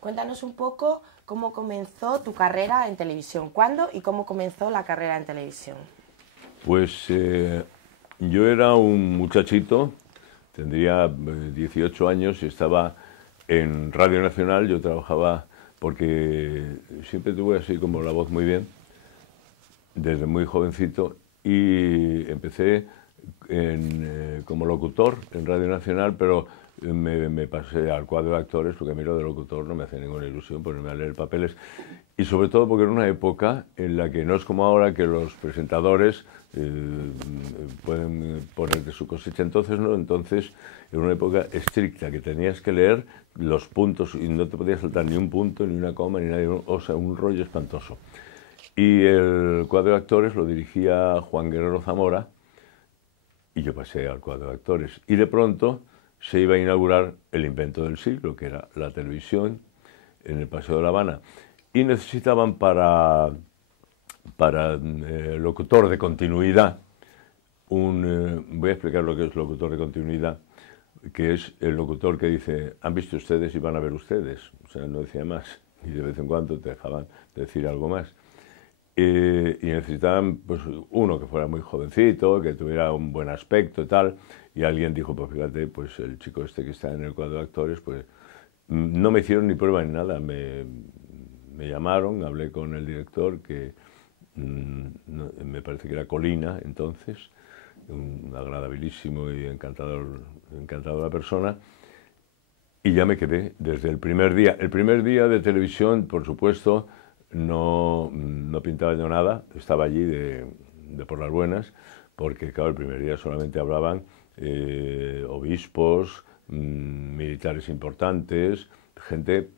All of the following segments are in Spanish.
Cuéntanos un poco cómo comenzó tu carrera en televisión, cuándo y cómo comenzó la carrera en televisión. Pues yo era un muchachito, tendría 18 años y estaba en Radio Nacional. Yo trabajaba porque siempre tuve así como la voz muy bien, desde muy jovencito, y empecé como locutor en Radio Nacional, pero me pasé al cuadro de actores porque a mí lo de locutor no me hace ninguna ilusión ponerme a leer papeles, y sobre todo porque era una época en la que no es como ahora, que los presentadores pueden poner de su cosecha. Entonces no, entonces era una época estricta, que tenías que leer los puntos y no te podías saltar ni un punto, ni una coma, ni nada, o sea, un rollo espantoso. Y el cuadro de actores lo dirigía Juan Guerrero Zamora, y yo pasé al cuadro de actores. Y de pronto se iba a inaugurar el invento del siglo, que era la televisión, en el Paseo de La Habana. Y necesitaban para locutor de continuidad, voy a explicar lo que es locutor de continuidad, que es el locutor que dice: han visto ustedes y van a ver ustedes. O sea, no decía más, y de vez en cuando te dejaban decir algo más. Y necesitaban pues uno que fuera muy jovencito, que tuviera un buen aspecto y tal. Y alguien dijo: pues fíjate, pues el chico este que está en el cuadro de actores, pues no me hicieron ni prueba ni nada. Me llamaron, hablé con el director, que me parece que era Colina entonces, un agradabilísimo y encantadora persona. Y ya me quedé desde el primer día. El primer día de televisión, por supuesto, no pintaba yo nada, estaba allí de por las buenas, porque claro, el primer día solamente hablaban obispos, militares importantes, gente,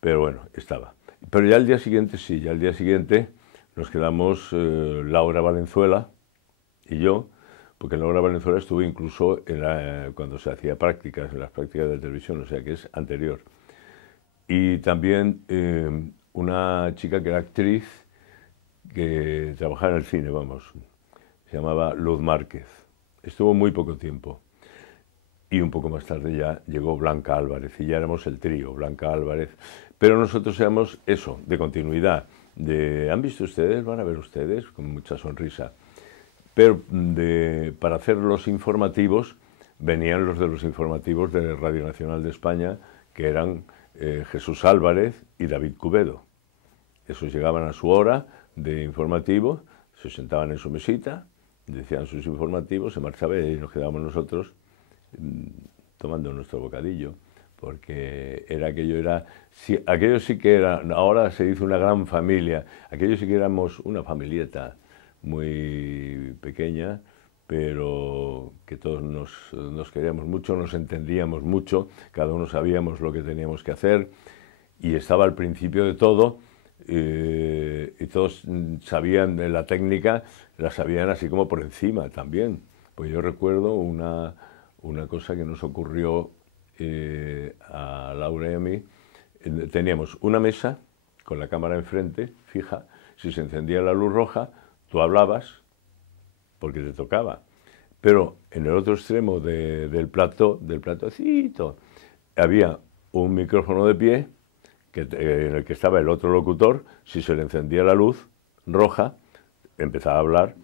pero bueno, estaba. Pero ya al día siguiente, sí, ya al día siguiente nos quedamos Laura Valenzuela y yo, porque en Laura Valenzuela estuve incluso cuando se hacía prácticas, en las prácticas de televisión, o sea que es anterior. Y también una chica que era actriz, que trabajaba en el cine, vamos, se llamaba Luz Márquez. Estuvo muy poco tiempo. Y un poco más tarde ya llegó Blanca Álvarez, y ya éramos el trío, Blanca Álvarez. Pero nosotros éramos eso, de continuidad, ¿han visto ustedes? ¿Van a ver ustedes? Con mucha sonrisa. Pero para hacer los informativos, venían los de los informativos de Radio Nacional de España, que eran Jesús Álvarez y David Cubedo. Esos llegaban a su hora de informativo, se sentaban en su mesita, decían sus informativos, se marchaban y nos quedábamos nosotros tomando nuestro bocadillo, porque aquello sí que era, ahora se dice una gran familia, aquello sí que éramos una familieta muy pequeña, pero que todos nos queríamos mucho, nos entendíamos mucho, cada uno sabíamos lo que teníamos que hacer, y estaba al principio de todo, y todos sabían de la técnica, la sabían así como por encima también. Pues yo recuerdo una cosa que nos ocurrió a Laura y a mí. Teníamos una mesa con la cámara enfrente, fija. Si se encendía la luz roja, tú hablabas porque te tocaba. Pero en el otro extremo del platocito, había un micrófono de pie en el que estaba el otro locutor. Si se le encendía la luz roja, empezaba a hablar,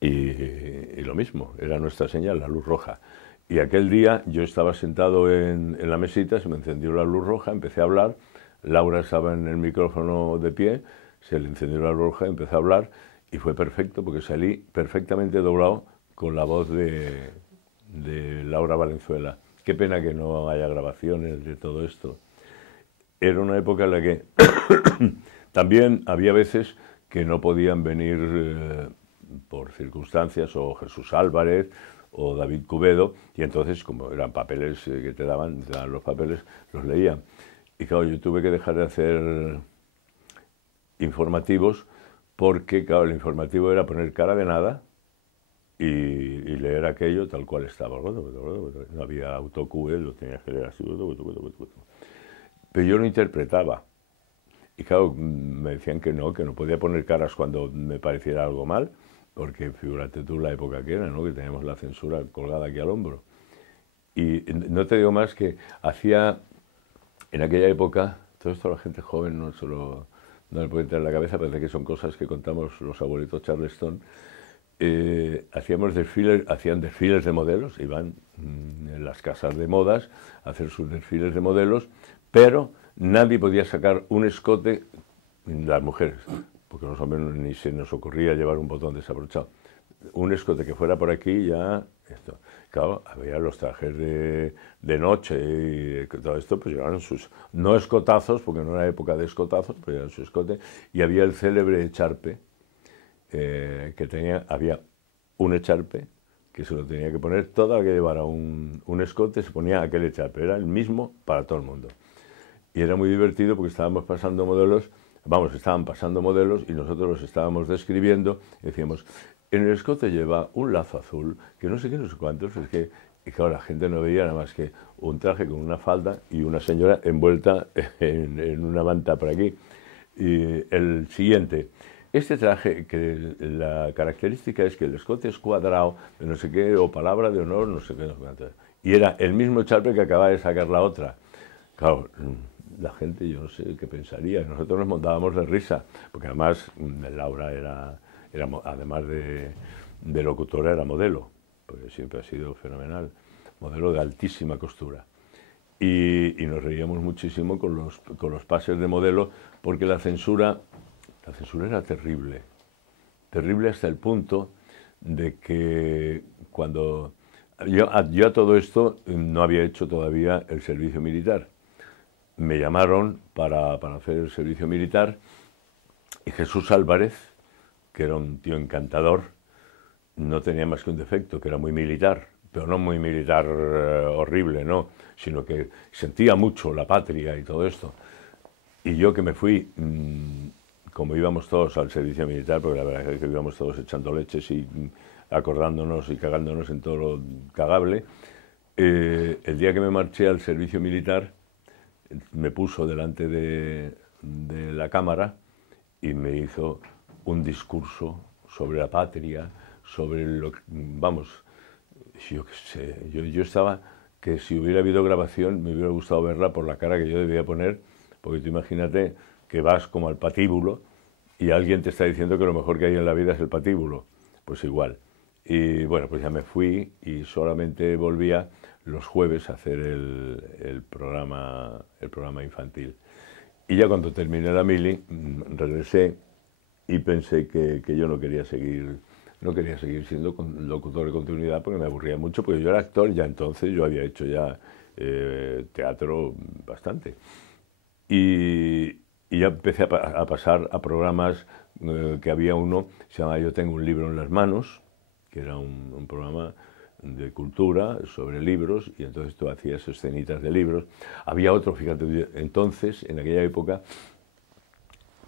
y lo mismo, era nuestra señal, la luz roja. Y aquel día yo estaba sentado en la mesita, se me encendió la luz roja, empecé a hablar, Laura estaba en el micrófono de pie, se le encendió la luz roja, empecé a hablar, y fue perfecto porque salí perfectamente doblado con la voz de Laura Valenzuela. Qué pena que no haya grabaciones de todo esto. Era una época en la que también había veces que no podían venir por circunstancias, o Jesús Álvarez o David Cubedo, y entonces, como eran papeles que te daban los papeles, los leían. Y claro, yo tuve que dejar de hacer informativos porque, claro, el informativo era poner cara de nada y leer aquello tal cual estaba. No había autocue, lo tenías que leer así. Pero yo lo interpretaba. Y claro, me decían que no podía poner caras cuando me pareciera algo mal, porque figúrate tú la época que era, ¿no? Que teníamos la censura colgada aquí al hombro. Y no te digo más que hacía, en aquella época, todo esto a la gente joven no le puede entrar en la cabeza, parece que son cosas que contamos los abuelitos Charleston. Hacían desfiles de modelos, iban en las casas de modas a hacer sus desfiles de modelos, pero nadie podía sacar un escote, las mujeres, porque a los hombres ni se nos ocurría llevar un botón desabrochado. Un escote que fuera por aquí ya... Esto. Claro, había los trajes de noche y todo esto, pues llevaban sus, no escotazos, porque no era época de escotazos, pero llevaban su escote, y había el célebre echarpe, había un echarpe que se lo tenía que poner, toda la que llevara un escote se ponía aquel echarpe, era el mismo para todo el mundo. Y era muy divertido porque estaban pasando modelos y nosotros los estábamos describiendo y decíamos, en el escote lleva un lazo azul, que no sé qué, no sé cuántos, y claro, la gente no veía nada más que un traje con una falda y una señora envuelta en una manta por aquí. Y el siguiente, este traje, que la característica es que el escote es cuadrado, de no sé qué, o palabra de honor, no sé qué, no sé cuánto. Y era el mismo charpe que acababa de sacar la otra. Claro, la gente, yo no sé qué pensaría, nosotros nos montábamos de risa, porque además Laura era además de locutora, era modelo, porque siempre ha sido fenomenal, modelo de altísima costura. Y nos reíamos muchísimo con los pases de modelo, porque la censura era terrible, terrible hasta el punto de que cuando... Yo a todo esto no había hecho todavía el servicio militar. Me llamaron para hacer el servicio militar y Jesús Álvarez, que era un tío encantador, no tenía más que un defecto, que era muy militar, pero no muy militar horrible, no, sino que sentía mucho la patria y todo esto. Y yo que me fui, como íbamos todos al servicio militar, porque la verdad es que íbamos todos echando leches y acordándonos y cagándonos en todo lo cagable, el día que me marché al servicio militar, me puso delante de la cámara y me hizo un discurso sobre la patria, sobre lo que, vamos, yo qué sé, yo estaba, que si hubiera habido grabación me hubiera gustado verla por la cara que yo debía poner, porque tú imagínate que vas como al patíbulo y alguien te está diciendo que lo mejor que hay en la vida es el patíbulo, pues igual. Y bueno, pues ya me fui y solamente volvía los jueves a hacer el programa infantil. Y ya cuando terminé la mili, regresé y pensé que yo no quería seguir siendo locutor de continuidad porque me aburría mucho, porque yo era actor ya entonces, yo había hecho ya teatro bastante. Y ya empecé a pasar a programas que había uno, se llamaba Yo tengo un libro en las manos, que era un programa de cultura sobre libros, y entonces tú hacías escenitas de libros. Había otro, fíjate, entonces, en aquella época,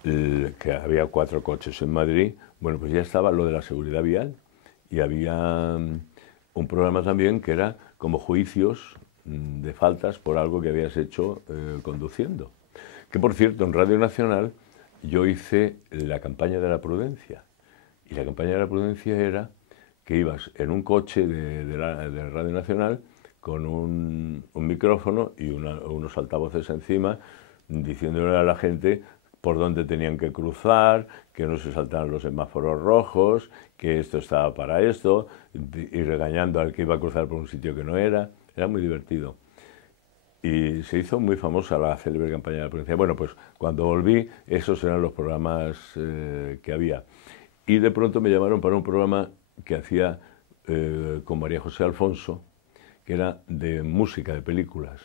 que había 4 coches en Madrid, bueno, pues ya estaba lo de la seguridad vial, y había un programa también que era como juicios de faltas por algo que habías hecho conduciendo. Que por cierto, en Radio Nacional yo hice la campaña de la prudencia, y la campaña de la prudencia era que ibas en un coche de Radio Nacional con un micrófono y unos altavoces encima, diciéndole a la gente por dónde tenían que cruzar, que no se saltaran los semáforos rojos, que esto estaba para esto, y regañando al que iba a cruzar por un sitio que no era. Era muy divertido. Y se hizo muy famosa la célebre campaña de la prudencia. Bueno, pues cuando volví, esos eran los programas que había. Y de pronto me llamaron para un programa que hacía con María José Alfonso, que era de música, de películas.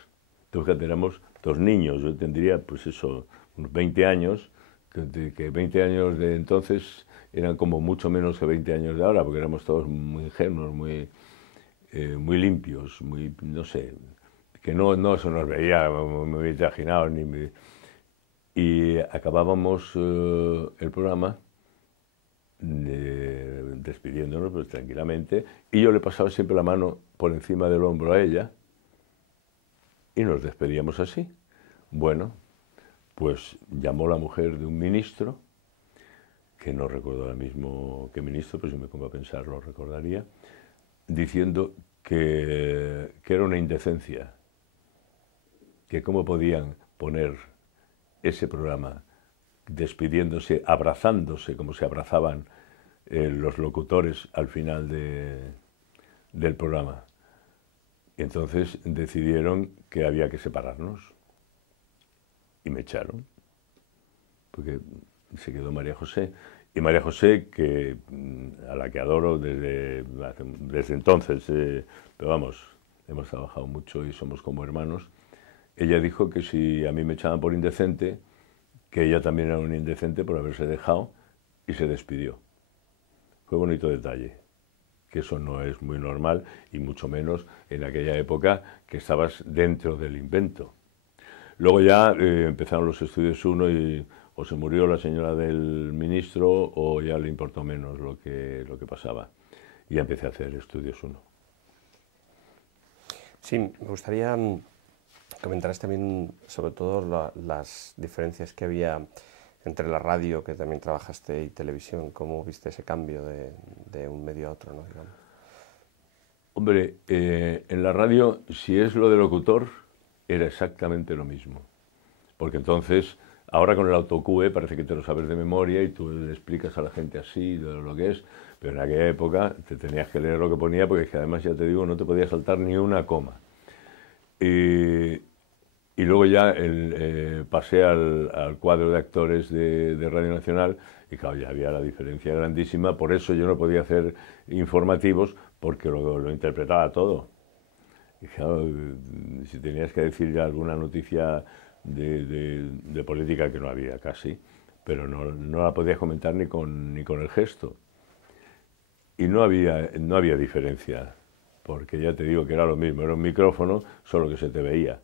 Entonces, fíjate, éramos 2 niños, yo tendría, pues eso, unos 20 años, que 20 años de entonces eran como mucho menos que 20 años de ahora, porque éramos todos muy ingenuos, muy limpios, muy, no sé, que no se nos veía muy trajinados, y acabábamos el programa despidiéndonos pues, tranquilamente, y yo le pasaba siempre la mano por encima del hombro a ella y nos despedíamos así. Bueno, pues llamó la mujer de un ministro, que no recuerdo ahora mismo qué ministro, pero si me pongo a pensar lo recordaría, diciendo que era una indecencia, que cómo podían poner ese programa despidiéndose, abrazándose, como se abrazaban los locutores al final del programa. Y entonces decidieron que había que separarnos. Y me echaron, porque se quedó María José. Y María José, a la que adoro desde entonces, pero vamos, hemos trabajado mucho y somos como hermanos, ella dijo que si a mí me echaban por indecente, que ella también era un indecente por haberse dejado, y se despidió. Fue bonito detalle, que eso no es muy normal, y mucho menos en aquella época que estabas dentro del invento. Luego ya empezaron los estudios 1 y o se murió la señora del ministro o ya le importó menos lo que pasaba. Y ya empecé a hacer estudios 1. Sí, me gustaría comentaras también sobre todo las diferencias que había entre la radio, que también trabajaste, y televisión. ¿Cómo viste ese cambio de un medio a otro, ¿no? Digamos. Hombre, en la radio, si es lo de locutor, era exactamente lo mismo. Porque entonces, ahora con el autocue parece que te lo sabes de memoria y tú le explicas a la gente así de lo que es, pero en aquella época te tenías que leer lo que ponía, porque es que además, ya te digo, no te podías saltar ni una coma. Y luego ya pasé al cuadro de actores de Radio Nacional y claro, ya había la diferencia grandísima, por eso yo no podía hacer informativos porque lo interpretaba todo. Y claro, si tenías que decir ya alguna noticia de política, que no había casi, pero no la podías comentar ni con el gesto. Y no había diferencia, porque ya te digo que era lo mismo, era un micrófono, solo que se te veía.